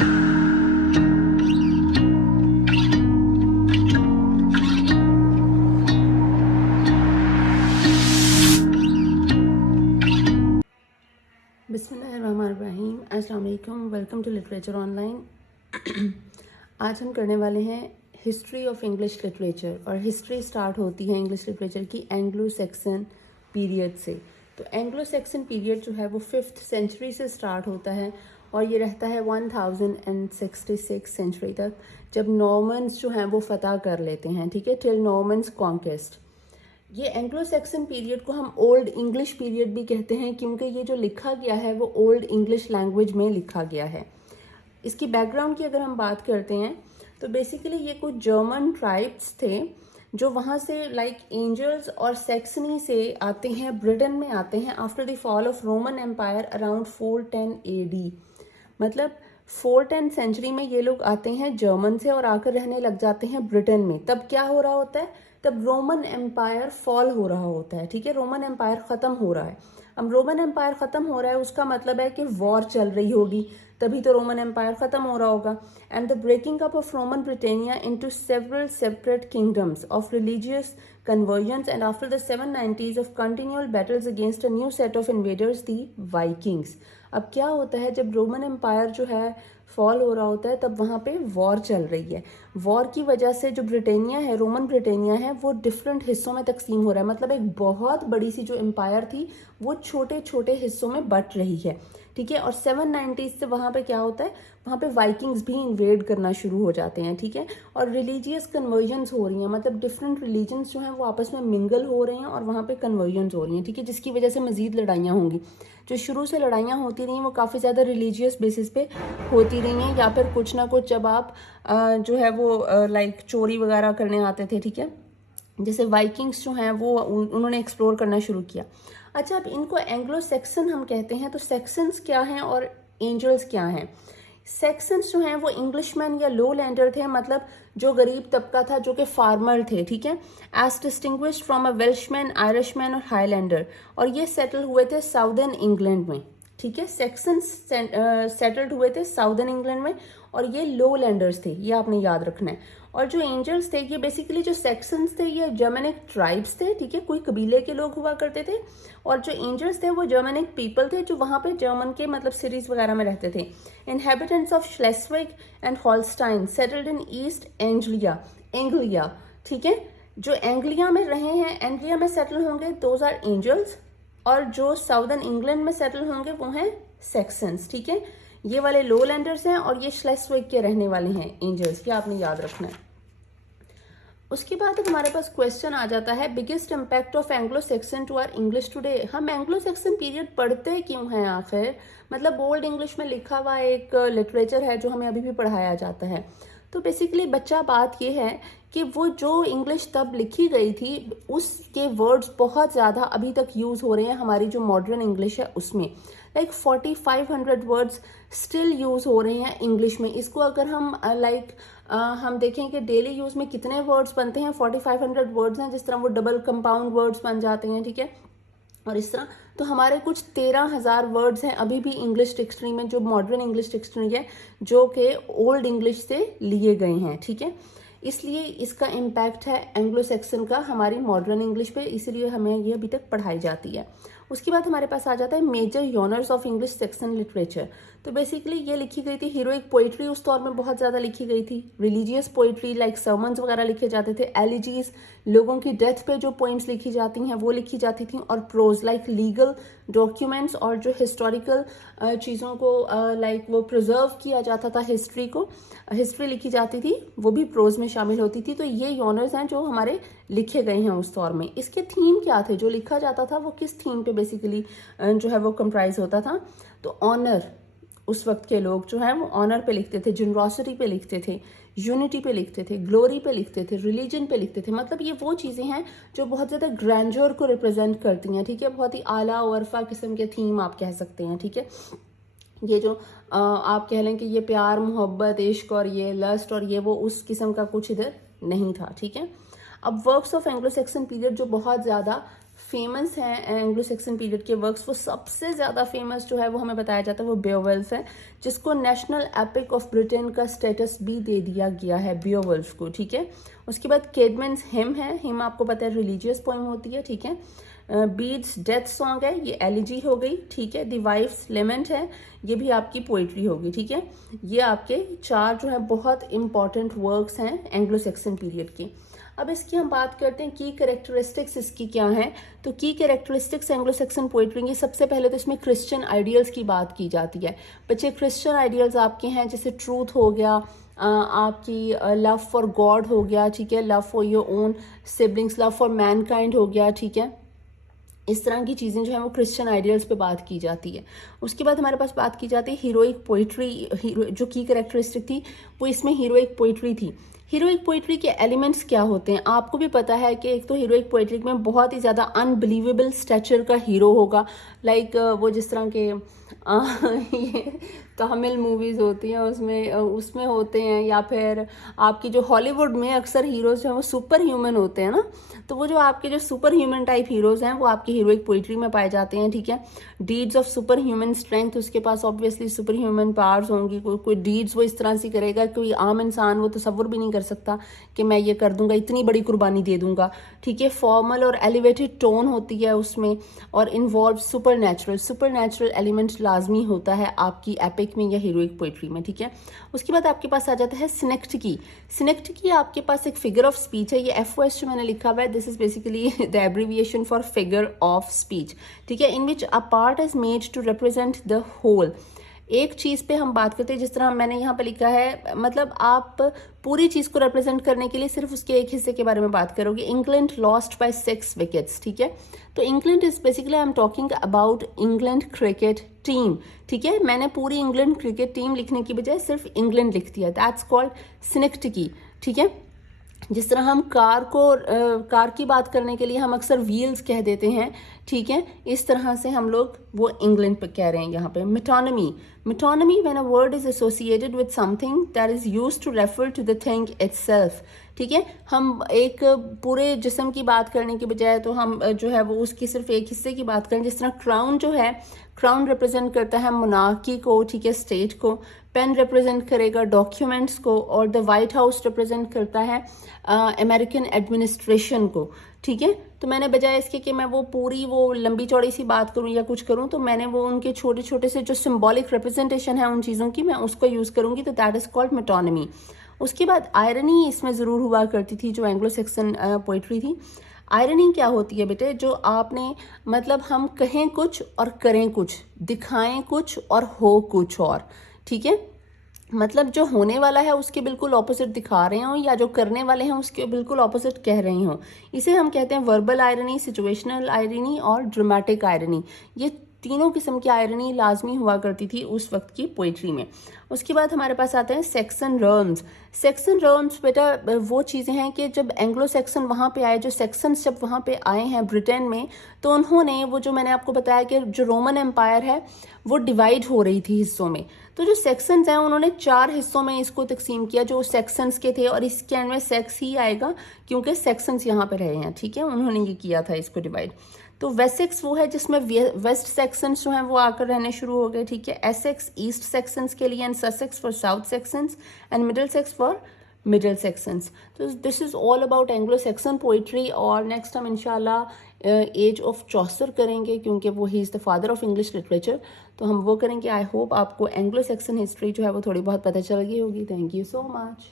बिस्मिल्लाहिर्रहमानिर्रहीम, अस्सलाम वालेकुम, वेलकम टू लिटरेचर ऑनलाइन। आज हम करने वाले हैं हिस्ट्री ऑफ इंग्लिश लिटरेचर। और हिस्ट्री स्टार्ट होती है इंग्लिश लिटरेचर की एंग्लो सैक्सन पीरियड से। तो एंग्लो सैक्सन पीरियड जो है वो 5th सेंचुरी से स्टार्ट होता है और ये रहता है 1066 सेंचुरी तक, जब नॉर्मन्स जो हैं वो फतह कर लेते हैं, ठीक है, टिल नॉर्मन्स कॉन्क्वेस्ट। ये एंग्लो सैक्सन पीरियड को हम ओल्ड इंग्लिश पीरियड भी कहते हैं, क्योंकि ये जो लिखा गया है वो ओल्ड इंग्लिश लैंग्वेज में लिखा गया है। इसकी बैकग्राउंड की अगर हम बात करते हैं तो बेसिकली ये कुछ जर्मन ट्राइब्स थे जो वहाँ से लाइक एंजल्स और सैक्सनी से आते हैं, ब्रिटेन में आते हैं after the fall of Roman empire around 410 AD। मतलब 410 सेंचुरी में ये लोग आते हैं जर्मन से और आकर रहने लग जाते हैं ब्रिटेन में। तब क्या हो रहा होता है, तब रोमन एम्पायर फॉल हो रहा होता है, ठीक है, रोमन एम्पायर ख़त्म हो रहा है। अब रोमन एम्पायर ख़त्म हो रहा है उसका मतलब है कि वॉर चल रही होगी, तभी तो रोमन एम्पायर ख़त्म हो रहा होगा। And the breaking up of Roman Britannia into several separate kingdoms of religious conversions and after the 790s of continual battles against a new set of invaders, the Vikings। अब क्या होता है, जब Roman empire जो है fall हो रहा होता है तब वहाँ पे वॉर चल रही है। वॉर की वजह से जो ब्रिटेनिया है, रोमन ब्रिटेनिया है, वो डिफरेंट हिस्सों में तकसीम हो रहा है। मतलब एक बहुत बड़ी सी जो एम्पायर थी वो छोटे छोटे हिस्सों में बट रही है, ठीक है। और 790s से वहाँ पे क्या होता है, वहाँ पे वाइकिंग्स भी इन्वेड करना शुरू हो जाते हैं, ठीक है। और रिलीजियस कन्वर्जन्स हो रही हैं, मतलब डिफरेंट रिलीजन्स जो हैं वो आपस में मिंगल हो रहे हैं और वहाँ पे कन्वर्जन्स हो रही हैं, ठीक है, जिसकी वजह से मज़ीद लड़ाइयाँ होंगी। जो शुरू से लड़ाइयाँ होती रही वो काफ़ी ज़्यादा रिलीजियस बेसिस पे होती रही हैं, या फिर कुछ ना कुछ जब आप जो है वो लाइक चोरी वगैरह करने आते थे, ठीक है, जैसे वाइकिंग्स जो हैं वो उन्होंने एक्सप्लोर करना शुरू किया। अच्छा, अब इनको एंग्लो सैक्सन हम कहते हैं, तो सैक्सन्स क्या हैं और एंजल्स क्या हैं। सैक्सन्स जो हैं वो इंग्लिशमैन या लो लैंडर थे, मतलब जो गरीब तबका था, जो कि फार्मर थे, ठीक है, as distinguished from a Welshman, Irishman और हाईलैंडर। और ये सेटल हुए थे साउदर्न इंग्लैंड में, ठीक है, सेक्सन्स सेटल्ड हुए थे साउदर्न इंग्लैंड में और ये लो लैंडर्स थे, ये आपने याद रखना है। और जो एंजल्स थे, ये बेसिकली जो सेक्सन्स थे ये जर्मनिक ट्राइब्स थे, ठीक है, कोई कबीले के लोग हुआ करते थे। और जो एंजल्स थे वो जर्मनिक पीपल थे जो वहाँ पे जर्मन के मतलब सिटीज वगैरह में रहते थे। Inhabitants of Schleswig and Holstein settled in East Anglia, ठीक है, जो एंग्लिया में रहे हैं, एंग्लिया में सेटल होंगे, दोज आर एंजल्स। और जो साउदर्न इंग्लैंड में सेटल होंगे वो हैं सेक्सन्स, ठीक है। ये वाले लो लैंडर्स हैं और ये श्लेस्विग के रहने वाले हैं एंजल्स, ये आपने याद रखना है। उसके बाद हमारे पास क्वेश्चन आ जाता है, biggest impact of Anglo Saxon to our English today. हम एंग्लो सैक्सन पीरियड पढ़ते क्यों हैं आखिर, मतलब ओल्ड इंग्लिश में लिखा हुआ एक लिटरेचर है जो हमें अभी भी पढ़ाया जाता है। तो बेसिकली बच्चा बात ये है कि वो जो इंग्लिश तब लिखी गई थी उसके वर्ड्स बहुत ज़्यादा अभी तक यूज़ हो रहे हैं हमारी जो मॉडर्न इंग्लिश है उसमें। लाइक 4500 वर्ड्स स्टिल यूज़ हो रहे हैं इंग्लिश में। इसको अगर हम हम देखें कि डेली यूज़ में कितने वर्ड्स बनते हैं, 4500 वर्ड्स हैं, जिस तरह वो डबल कंपाउंड वर्ड्स बन जाते हैं, ठीक है, और इस तरह। तो हमारे कुछ 13,000 वर्ड्स हैं अभी भी इंग्लिश डिक्शनरी में, जो मॉडर्न इंग्लिश डिक्शनरी है, जो कि ओल्ड इंग्लिश से लिए गए हैं, ठीक है। इसलिए इसका इम्पैक्ट है एंग्लो सैक्सन का हमारी मॉडर्न इंग्लिश पे, इसीलिए हमें ये अभी तक पढ़ाई जाती है। उसके बाद हमारे पास आ जाता है major genres of English Saxon literature. तो बेसिकली ये लिखी गई थी, हीरोइक पोइट्री उस दौर में बहुत ज़्यादा लिखी गई थी, रिलीजियस पोइट्री लाइक सर्मन्स वगैरह लिखे जाते थे, एलिजीज लोगों की डेथ पे जो पोइम्स लिखी जाती हैं वो लिखी जाती थी, और प्रोज लाइक लीगल डॉक्यूमेंट्स और जो हिस्टोरिकल चीज़ों को लाइक वो प्रिजर्व किया जाता था, हिस्ट्री लिखी जाती थी, वो भी प्रोज में शामिल होती थी। तो ये जॉनर्स हैं जो हमारे लिखे गए हैं उस दौर में। इसके थीम क्या थे, जो लिखा जाता था वो किस थीम पे बेसिकली जो है वो कंप्राइज होता था। तो ऑनर, उस वक्त के लोग जो हैं वो ऑनर पे लिखते थे, जनरॉसिटी पे लिखते थे, यूनिटी पे लिखते थे, ग्लोरी पे लिखते थे, रिलीजन पे लिखते थे। मतलब ये वो चीज़ें हैं जो बहुत ज़्यादा ग्रैंडर को रिप्रेजेंट करती हैं, ठीक है, बहुत ही आला वरफा किस्म के थीम आप कह सकते हैं, ठीक है। ये जो आप कह लें कि ये प्यार मोहब्बत इश्क और ये लस्ट और ये वो उस किस्म का कुछ इधर नहीं था, ठीक है। अब works of Anglo Saxon period जो बहुत ज़्यादा फेमस हैं एंग्लो सेक्सन पीरियड के वर्क्स, वो सबसे ज़्यादा फेमस जो है वो हमें बताया जाता है वो बेओवल्फ है, जिसको नेशनल एपिक ऑफ ब्रिटेन का स्टेटस भी दे दिया गया है बेओवल्फ को, ठीक है। उसके बाद कैडमन्स हिम है, हिम आपको पता है रिलीजियस पोइम होती है, ठीक है। बीड्स डेथ सॉन्ग है, ये एलिजी हो गई, ठीक है। द वाइफ्स लेमेंट है, ये भी आपकी पोइट्री होगी, ठीक है। ये आपके 4 जो है बहुत इंपॉर्टेंट वर्क्स हैं एंग्लो सेक्सन पीरियड के। अब इसकी हम बात करते हैं की कैरेक्टरिस्टिक्स इसकी क्या हैं। तो की कैरेक्टरिस्टिक्स एंग्लो सेक्सन पोइट्री की, सबसे पहले तो इसमें क्रिश्चियन आइडियल्स की बात की जाती है। बच्चे क्रिश्चियन आइडियल्स आपके हैं जैसे ट्रूथ हो गया, आपकी लव फॉर गॉड हो गया, ठीक है, love for your own siblings, love for Mankind हो गया, ठीक है। इस तरह की चीज़ें जो है वो क्रिश्चियन आइडियल्स पे बात की जाती है। उसके बाद हमारे पास बात की जाती है हीरोइक पोइट्री, जो की कैरेक्टरिस्टिक थी वो इसमें हीरोइक पोइट्री थी। हीरोइक पोइट्री के एलिमेंट्स क्या होते हैं, आपको भी पता है कि एक तो हीरोइक पोइट्री में बहुत ही ज़्यादा अनबिलीवेबल स्टैचर का हीरो होगा, लाइक वो जिस तरह के ये तमिल मूवीज़ होती हैं उसमें होते हैं, या फिर आपकी जो हॉलीवुड में अक्सर हीरोज़ हैं वो सुपर ह्यूमन होते हैं ना, तो वो जो आपके जो सुपर ह्यूमन टाइप हीरोज़ हैं वो आपकी हीरोइक पोइट्री में पाए जाते हैं, ठीक है। Deeds of super human strength, उसके पास ऑब्वियसली सुपर ह्यूमन पावर्स होंगी, कोई डीड्स वो इस तरह से करेगा, कोई आम इंसान वो तसव्वुर भी नहीं कर सकता कि मैं ये कर दूंगा, इतनी बड़ी कुर्बानी दे दूंगा, ठीक है। फॉर्मल और एलिवेटेड टोन होती है उसमें, और इन्वॉल्व सुपर नेचुरल एलिमेंट लाजमी होता है आपकी एपिक में या हीरोइक पोइट्री में, ठीक है। उसके बाद आपके पास आ जाता है सिनेक्टिकी आपके पास एक फिगर ऑफ स्पीच है, ये FOS जो मैंने लिखा हुआ है, this is basically the abbreviation for figure of speech, ठीक है, in which a part is made to represent the whole. एक चीज़ पे हम बात करते हैं, जिस तरह मैंने यहाँ पे लिखा है, मतलब आप पूरी चीज़ को रिप्रेजेंट करने के लिए सिर्फ उसके एक हिस्से के बारे में बात करोगे। इंग्लैंड लॉस्ट बाय 6 विकेट्स, ठीक है। तो England is basically I am talking about England cricket team, ठीक है। मैंने पूरी इंग्लैंड क्रिकेट टीम लिखने की बजाय सिर्फ इंग्लैंड लिख दिया, दैट्स कॉल्ड सिनेक्टिकी, ठीक है। जिस तरह हम कार की बात करने के लिए हम अक्सर व्हील्स कह देते हैं, ठीक है, इस तरह से हम लोग वो इंग्लैंड पे कह रहे हैं यहाँ पे। Metonymy when a word is associated with something that is used to refer to the thing itself, ठीक है। हम एक पूरे जिस्म की बात करने के बजाय तो हम जो है वो उसकी सिर्फ एक हिस्से की बात करें। जिस तरह क्राउन जो है, क्राउन रिप्रेजेंट करता है मोनार्की को, ठीक है, स्टेट को। पेन रिप्रेजेंट करेगा डॉक्यूमेंट्स को, और द वाइट हाउस रिप्रेजेंट करता है अमेरिकन एडमिनिस्ट्रेशन को, ठीक है। तो मैंने बजाय इसके कि मैं वो पूरी वो लंबी चौड़ी सी बात करूं या कुछ करूं, तो मैंने वो उनके छोटे छोटे से जो सिंबॉलिक रिप्रेजेंटेशन है उन चीज़ों की, मैं उसको यूज़ करूंगी, तो दैट इज़ कॉल्ड मेटोनमी। उसके बाद आयरनी इसमें ज़रूर हुआ करती थी जो एंग्लो सेक्सन पोइट्री थी। आयरनी क्या होती है बेटे, जो आपने मतलब हम कहें कुछ और करें कुछ, दिखाएं कुछ और हो कुछ और, ठीक है। मतलब जो होने वाला है उसके बिल्कुल ऑपोजिट दिखा रहे हो, या जो करने वाले हैं उसके बिल्कुल ऑपोजिट कह रहे हो, इसे हम कहते हैं वर्बल आयरनी, सिचुएशनल आयरनी और ड्रामेटिक आयरनी। ये तीनों किस्म की आयरनी लाजमी हुआ करती थी उस वक्त की पोइट्री में। उसके बाद हमारे पास आते हैं सेक्सन रर्म्स बेटा वो चीज़ें हैं कि जब एंग्लो सेक्सन वहाँ पे आए, जो सेक्सन्स जब वहाँ पे आए हैं ब्रिटेन में, तो उन्होंने वो जो मैंने आपको बताया कि जो रोमन एम्पायर है वो डिवाइड हो रही थी हिस्सों में, तो जो सेक्शंस हैं उन्होंने 4 हिस्सों में इसको तकसीम किया जो सेक्शंस के थे, और इसके एंड में सेक्स ही आएगा क्योंकि सेक्शंस यहाँ पे रहे हैं, ठीक है, उन्होंने ये किया था इसको डिवाइड। तो वेसेक्स वो है जिसमें वेस्ट सेक्शंस जो हैं वो आकर रहने शुरू हो गए, ठीक है। एसेक्स ईस्ट सेक्शंस के लिए, and Sussex for South Saxons, and Middlesex for Middle Saxons. तो this is all about Anglo Saxon poetry. और नेक्स्ट हम इंशाल्लाह एज ऑफ चौसर करेंगे, क्योंकि वो he is the father of English literature, तो हम वो करेंगे। आई होप आपको एंग्लो सेक्सन हिस्ट्री जो है वो थोड़ी बहुत पता चल गई होगी। Thank you so much.